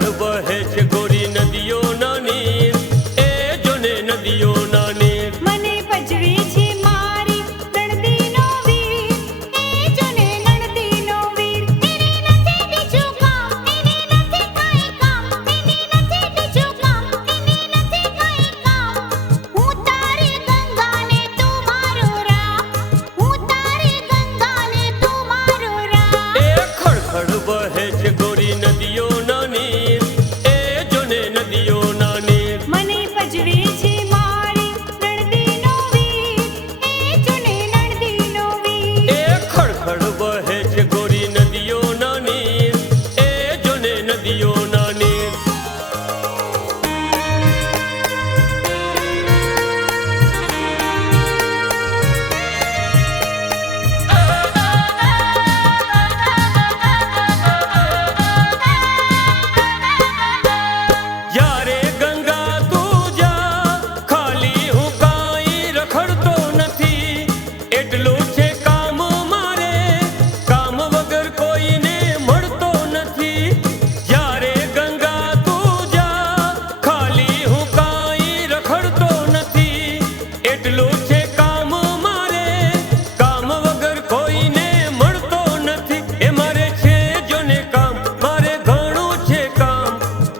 ખડખડ વહે છે ગોરી નદીઓના નીર, એ જોને નદીઓના નીર. મને પજવે છે મારી નણદીનો વીર, એ જોને નણદીનો વીર. એને નથી બીજું કામ, એને નથી કાંઈ કામ, એને નથી બીજું કામ, એને નથી કાંઈ કામ. હું તારી ગંગાને તું મારો રામ, હું તારી ગંગાને તું મારો રામ. એ ખડખડ વહે છે ગોરી નદીઓના નીર, એ જોને નદીઓના નીર. મને પજવે છે મારી નણદીનો વીર, એ જોને નણદીનો વીર. એ ખડખડ વહે છે ગોરી નદીઓના નીર, એ જોને નદીઓના નીર. જ્યારે ગંગા તું જા, ખાલી હું કાંઈ રખડતો નથી. એટલું છે કામ મારે, કામ વગર કોઈને મળતો નથી. જ્યારે ગંગા તું જા, ખાલી હું કાંઈ રખડતો નથી. એટલું છે કામ મારે, કામ વગર કોઈને મળતો નથી. એ મારે છે જોને કામ, મારે ઘણું છે કામ,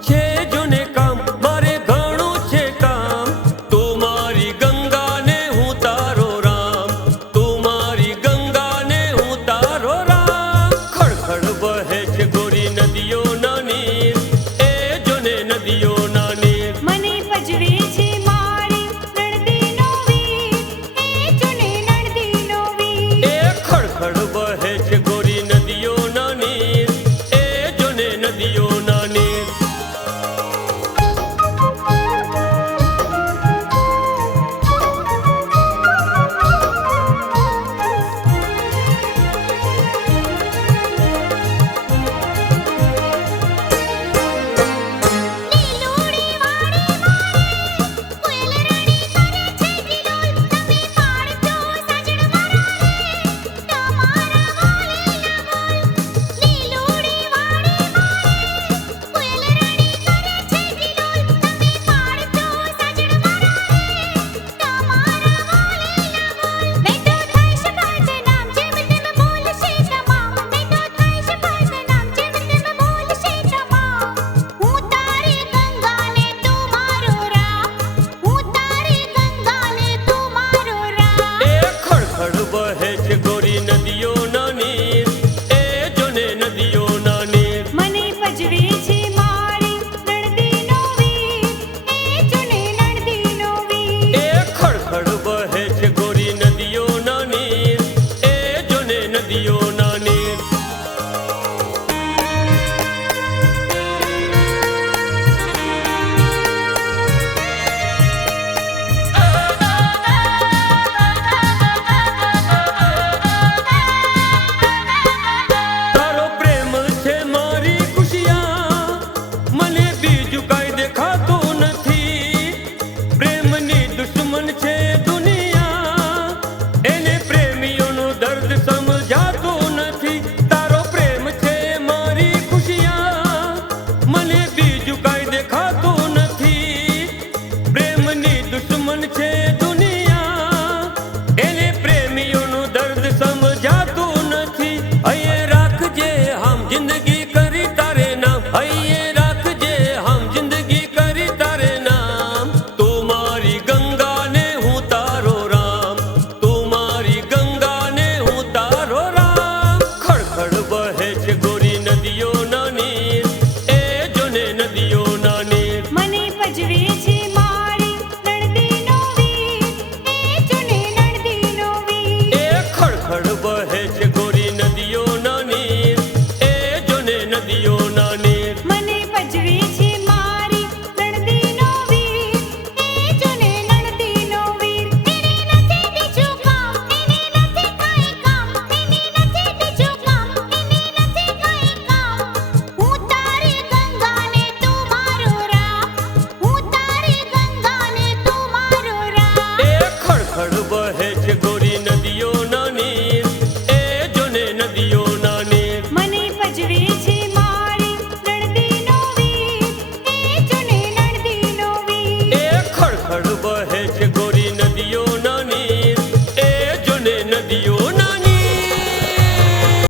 છે જોને કામ, મારે ઘણું છે કામ. તું મારી ગંગાને હું તારો રામ, તું મારી ગંગાને હું તારો રામ. ખડખડ વહે